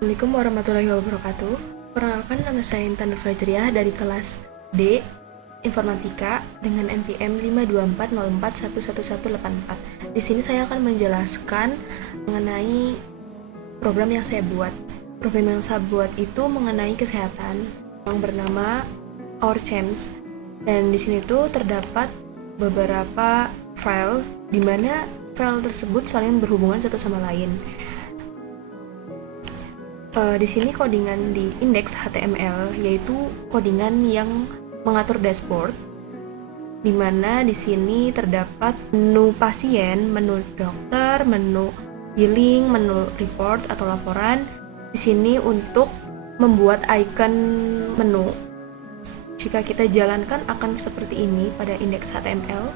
Assalamualaikum warahmatullahi wabarakatuh. Perkenalkan, nama saya Intan Nur Fajriah dari kelas D Informatika dengan NPM 52404111184. Di sini saya akan menjelaskan mengenai program yang saya buat. Program yang saya buat itu mengenai kesehatan yang bernama Our Champs. Dan di sini tuh terdapat beberapa file di mana file tersebut saling berhubungan satu sama lain. Di sini codingan di indeks HTML, yaitu codingan yang mengatur dashboard, di mana di sini terdapat menu pasien, menu dokter, menu billing, menu report atau laporan. Di sini untuk membuat icon menu. Jika kita jalankan akan seperti ini pada indeks HTML.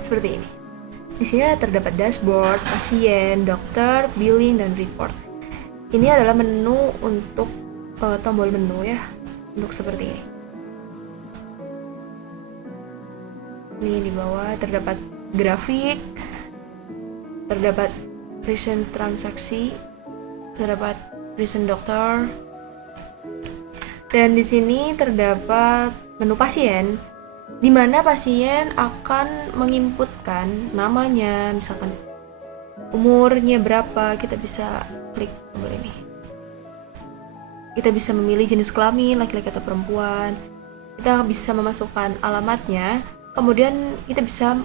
Seperti ini. Di sini terdapat dashboard, pasien, dokter, billing, dan report. Ini adalah menu untuk tombol menu ya, untuk seperti ini. Ini di bawah terdapat grafik, terdapat recent transaksi, terdapat recent dokter, dan di sini terdapat menu pasien, di mana pasien akan menginputkan namanya, misalkan umurnya berapa, kita bisa klik tombol ini. Kita bisa memilih jenis kelamin, laki-laki atau perempuan. Kita bisa memasukkan alamatnya, kemudian kita bisa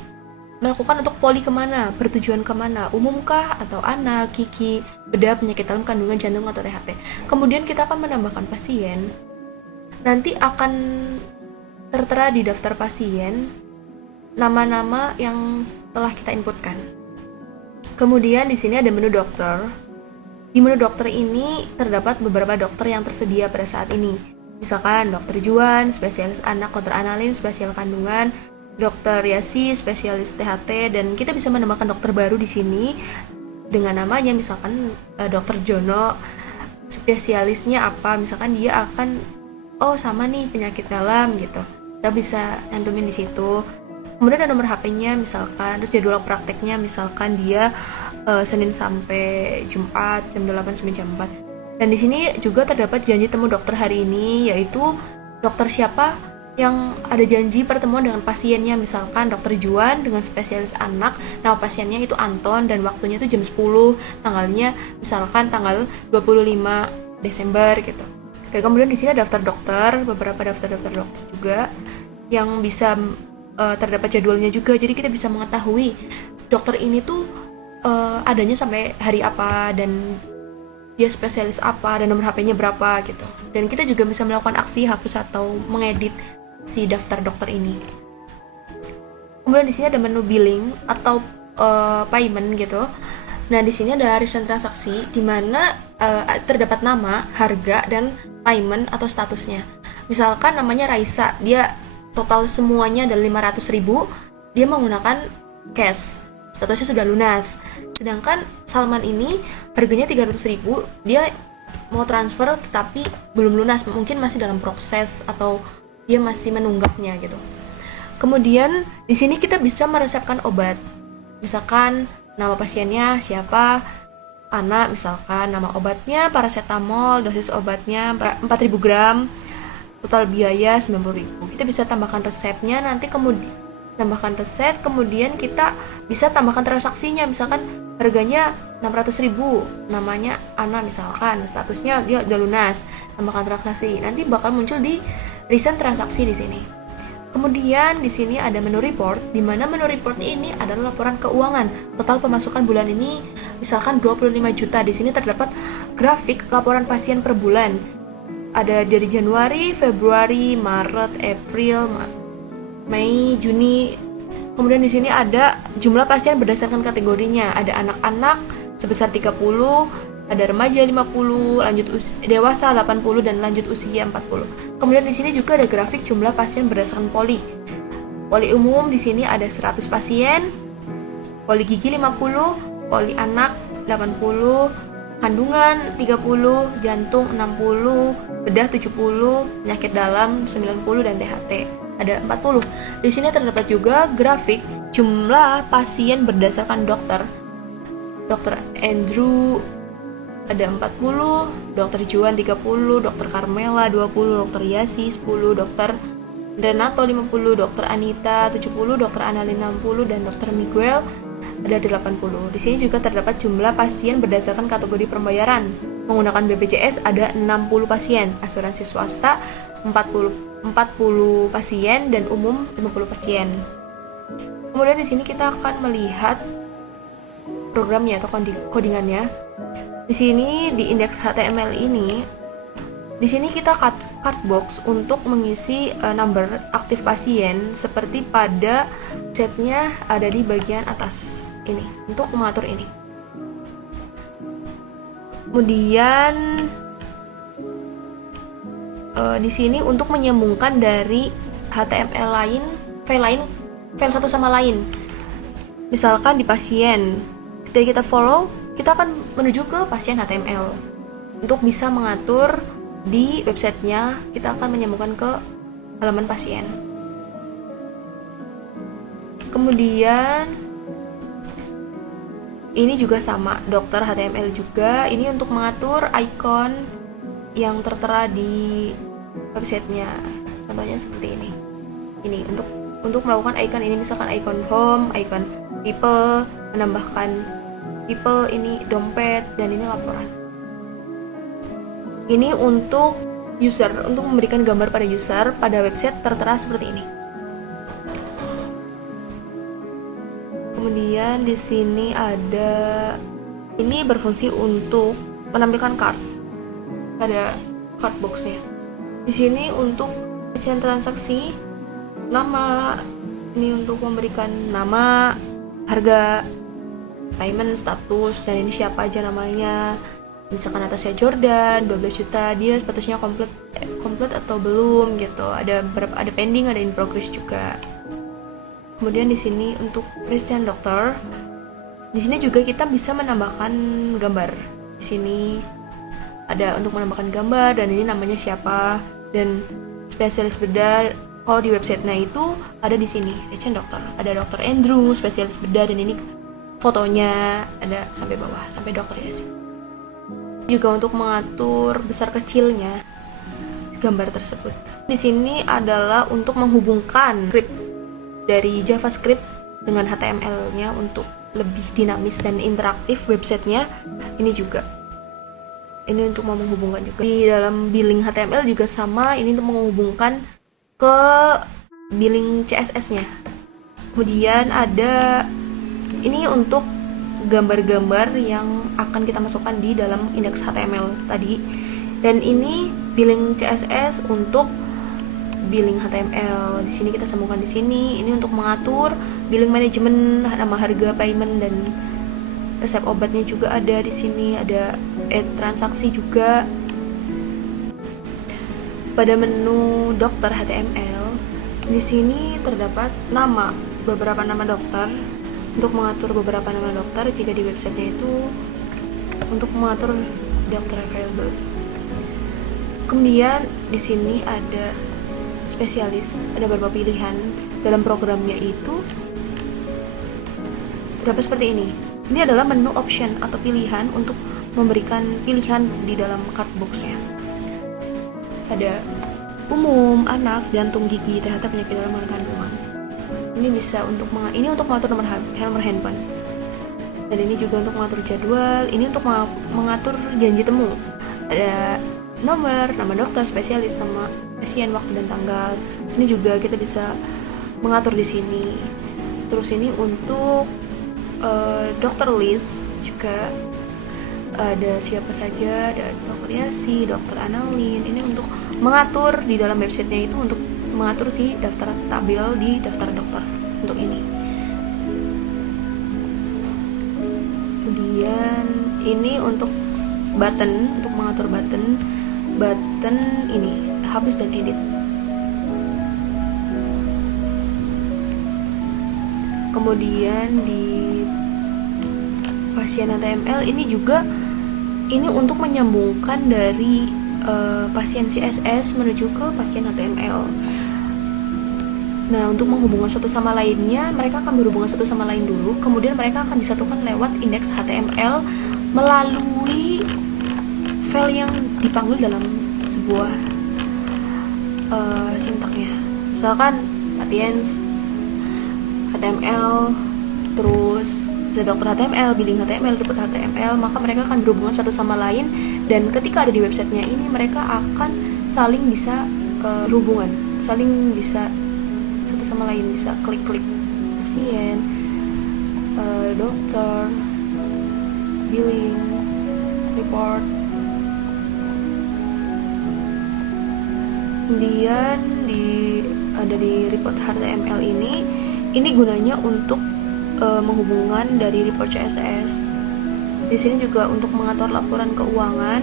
melakukan untuk poli kemana, bertujuan kemana, umumkah atau anak, gigi, bedah, penyakit dalam kandungan, jantung atau THT. Kemudian kita akan menambahkan pasien. Nanti akan tertera di daftar pasien nama-nama yang telah kita inputkan. Kemudian di sini ada menu dokter. Di menu dokter ini terdapat beberapa dokter yang tersedia pada saat ini. Misalkan dokter Juan, spesialis anak, dokter Analin, spesial kandungan, dokter Yasi, spesialis THT, dan kita bisa menambahkan dokter baru di sini dengan namanya, misalkan dokter Jono, spesialisnya apa, misalkan dia akan sama nih penyakit dalam gitu. Kita bisa cantumin di situ. Kemudian ada nomor HP-nya misalkan, terus jadwal prakteknya misalkan dia Senin sampai Jumat jam 8 sampai jam 4. Dan di sini juga terdapat janji temu dokter hari ini, yaitu dokter siapa yang ada janji pertemuan dengan pasiennya, misalkan dokter Juan dengan spesialis anak, nama pasiennya itu Anton dan waktunya itu jam 10, tanggalnya misalkan tanggal 25 Desember gitu. Oke, kemudian di sini daftar dokter, beberapa daftar dokter juga yang bisa terdapat jadwalnya juga. Jadi kita bisa mengetahui dokter ini tuh adanya sampai hari apa dan dia spesialis apa dan nomor HP-nya berapa gitu. Dan kita juga bisa melakukan aksi hapus atau mengedit si daftar dokter ini. Kemudian di sini ada menu billing atau payment gitu. Nah, di sini ada recent transaksi di mana terdapat nama, harga, dan payment atau statusnya. Misalkan namanya Raisa, dia total semuanya ada 500.000, dia menggunakan cash, statusnya sudah lunas. Sedangkan Salman ini harganya 300.000, dia mau transfer tetapi belum lunas, mungkin masih dalam proses atau dia masih menunggaknya gitu. Kemudian di sini kita bisa meresepkan obat. Misalkan nama pasiennya siapa, anak misalkan, nama obatnya paracetamol, dosis obatnya 4.000 gram, total biaya 90.000. Kita bisa tambahkan resepnya, nanti kemudian tambahkan resep, kemudian kita bisa tambahkan transaksinya, misalkan harganya 600.000, namanya Ana misalkan, statusnya dia udah lunas, tambahkan transaksi, nanti bakal muncul di recent transaksi di sini. Kemudian di sini ada menu report, di mana menu report ini adalah laporan keuangan. Total pemasukan bulan ini misalkan 25 juta. Di sini terdapat grafik laporan pasien per bulan. Ada dari Januari, Februari, Maret, April, Mei, Juni. Kemudian di sini ada jumlah pasien berdasarkan kategorinya. Ada anak-anak sebesar 30, ada remaja 50, dewasa 80, dan lanjut usia 40. Kemudian di sini juga ada grafik jumlah pasien berdasarkan poli. Poli umum di sini ada 100 pasien, poli gigi 50, poli anak 80, kandungan 30, jantung 60, bedah 70, penyakit dalam 90, dan THT ada 40. Di sini terdapat juga grafik jumlah pasien berdasarkan dokter. Dr. Andrew ada 40, Dr. Juan 30, Dr. Carmela 20, Dr. Yasi 10, Dr. Renato 50, Dr. Anita 70, Dr. Annalyn 60, dan Dr. Miguel ada 80. Di sini juga terdapat jumlah pasien berdasarkan kategori pembayaran. Menggunakan BPJS ada 60 pasien, asuransi swasta 40 pasien, dan umum 50 pasien. Kemudian di sini kita akan melihat programnya atau codingannya. Di sini di indeks HTML ini, di sini kita card box untuk mengisi number aktif pasien seperti pada setnya ada di bagian atas ini untuk mengatur ini. Kemudian di sini untuk menyambungkan dari HTML lain, file satu sama lain. Misalkan di pasien, ketika kita follow, kita akan menuju ke pasien HTML. Untuk bisa mengatur di websitenya, kita akan menyambungkan ke halaman pasien. Kemudian ini juga sama, dokter HTML juga. Ini untuk mengatur icon yang tertera di websitenya. Contohnya seperti ini. Ini untuk melakukan icon ini, misalkan icon home, icon people, menambahkan people, ini dompet, dan ini laporan. Ini untuk user, untuk memberikan gambar pada user pada website tertera seperti ini. Kemudian di sini ada, ini berfungsi untuk menampilkan card pada card boxnya. Di sini untuk isian transaksi, nama, ini untuk memberikan nama, harga, payment, status, dan ini siapa aja namanya. Misalkan atasnya Jordan 12 juta, dia statusnya komplit atau belum gitu. Ada pending, ada in progress juga. Kemudian di sini untuk prescription dokter, di sini juga kita bisa menambahkan gambar. Di sini ada untuk menambahkan gambar, dan ini namanya siapa, dan spesialis bedah. Kalau di websitenya itu ada di sini prescription dokter, ada Dr. Andrew spesialis bedah, dan ini fotonya ada sampai bawah, sampai dokter ya sih. Juga untuk mengatur besar kecilnya gambar tersebut. Di sini adalah untuk menghubungkan script dari JavaScript dengan HTML-nya untuk lebih dinamis dan interaktif websitenya. Ini juga. Ini untuk menghubungkan juga. Di dalam billing HTML juga sama, ini untuk menghubungkan ke billing CSS-nya. Kemudian ada ini untuk gambar-gambar yang akan kita masukkan di dalam indeks HTML tadi. Dan ini billing CSS untuk billing HTML. Di sini kita sambungkan di sini. Ini untuk mengatur billing manajemen, nama harga, payment, dan resep obatnya juga ada di sini. Ada transaksi juga. Pada menu dokter HTML, di sini terdapat beberapa nama dokter. Untuk mengatur beberapa nama dokter jika di websitenya itu untuk mengatur dokter available. Kemudian di sini ada spesialis, ada beberapa pilihan dalam programnya itu terdapat seperti ini. Ini adalah menu option atau pilihan untuk memberikan pilihan di dalam card box-nya. Ada umum, anak, jantung, gigi, THT, penyakit dalam kandungan. Ini bisa untuk mengatur nomor handphone. Dan ini juga untuk mengatur jadwal. Ini untuk mengatur janji temu. Ada nomor, nama dokter, spesialis, nama pasien, waktu dan tanggal. Ini juga kita bisa mengatur di sini. Terus ini untuk dokter list juga ada siapa saja, ada dokter Yasi, dokter Annalyn. Ini untuk mengatur di dalam websitenya itu untuk mengatur si daftar tabel di daftar dokter untuk ini. Kemudian ini untuk button, untuk mengatur button ini hapus dan edit. Kemudian di pasien HTML ini juga untuk menyambungkan dari pasien CSS menuju ke pasien HTML. Nah, untuk menghubungkan satu sama lainnya, mereka akan berhubungan satu sama lain dulu, kemudian mereka akan disatukan lewat indeks HTML melalui file yang dipanggil dalam sebuah sintaknya. Misalkan audience HTML, terus ada dokter HTML, billing HTML, report HTML, maka mereka akan berhubungan satu sama lain, dan ketika ada di websitenya ini mereka akan saling bisa berhubungan, saling bisa satu sama lain, bisa klik-klik pasien, dokter, billing, report. Kemudian ada di report HTML ini gunanya untuk menghubungkan dari report CSS. Di sini juga untuk mengatur laporan keuangan,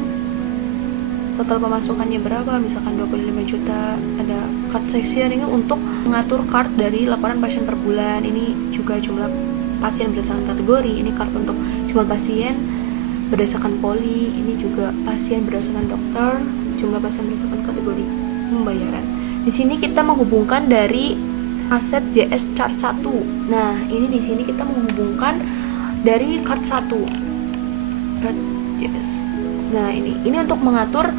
total pemasukannya berapa, misalkan 25 juta. Ada card section, ini untuk mengatur card dari laporan pasien per bulan. Ini juga jumlah pasien berdasarkan kategori. Ini card untuk jumlah pasien berdasarkan poli. Ini juga pasien berdasarkan dokter, jumlah pasien berdasarkan kategori pembayaran. Di sini kita menghubungkan dari aset JS chart 1. Nah, ini di sini kita menghubungkan dari card 1. Chart JS. Nah, ini untuk mengatur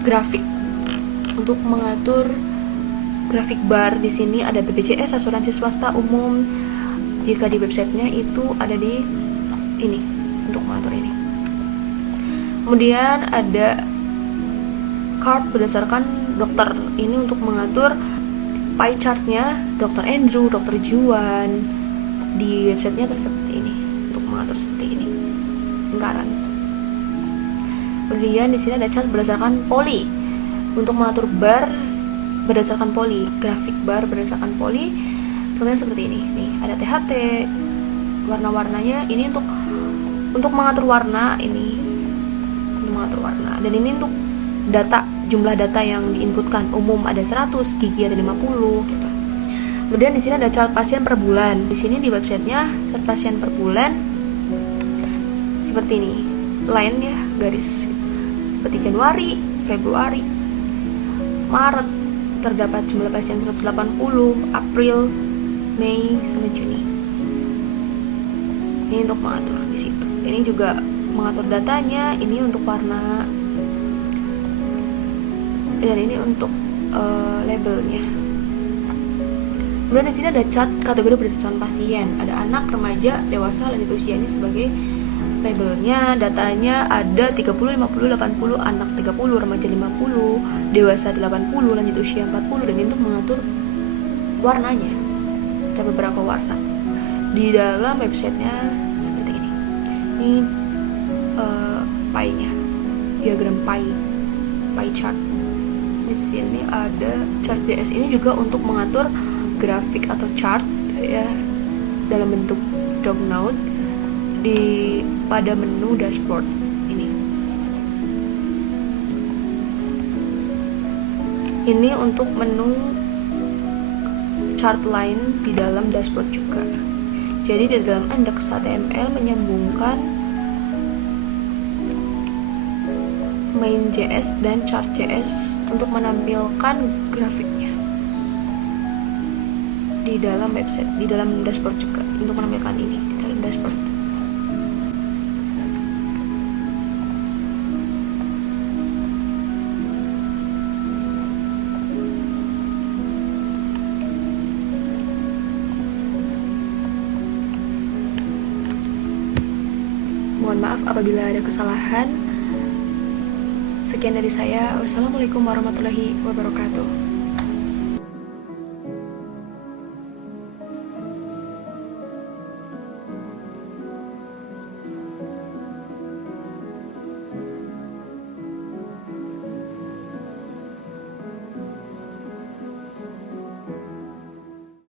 grafik. Untuk mengatur grafik bar, di sini ada BPJS, asuransi swasta umum. Jika di websitenya itu ada di ini untuk mengatur ini. Kemudian ada card berdasarkan dokter. Ini untuk mengatur pie chartnya Dr. Andrew, Dr. Juan. Di websitenya seperti ini, untuk mengatur seperti ini lingkaran. Kemudian di sini ada chart berdasarkan poli, untuk mengatur bar berdasarkan poli, grafik bar berdasarkan poli. Contohnya seperti ini. Nih, ada THT, warna-warnanya ini untuk mengatur warna ini, untuk mengatur warna. Dan ini untuk data, jumlah data yang diinputkan. Umum ada 100, gigi ada 50 gitu. Kemudian di sini ada chart pasien per bulan. Di sini di websitenya chart pasien per bulan seperti ini, line ya, garis seperti Januari, Februari, Maret terdapat jumlah pasien 180, April, Mei, sampai Juni. Ini untuk mengatur di situ. Ini juga mengatur datanya. Ini untuk warna, dan ini untuk labelnya. Kemudian di sini ada chart kategori berdasarkan pasien. Ada anak, remaja, dewasa, lanjut usia. Ini sebagai labelnya. Datanya ada 30, 50, 80, anak 30, remaja 50, dewasa 80, lanjut usia 40. Dan ini untuk mengatur warnanya. Ada beberapa warna. Di dalam websitenya seperti ini. Ini pie-nya, diagram pie chart. Di sini ada chart JS, ini juga untuk mengatur grafik atau chart ya, dalam bentuk dog note pada menu dashboard ini. Ini untuk menu chart line di dalam dashboard juga. Jadi di dalam index HTML menyambungkan main.js dan chart.js untuk menampilkan grafiknya di dalam website, di dalam dashboard juga, untuk menampilkan ini di dalam dashboard. Mohon maaf apabila ada kesalahan. Sekian dari saya. Wassalamualaikum warahmatullahi wabarakatuh.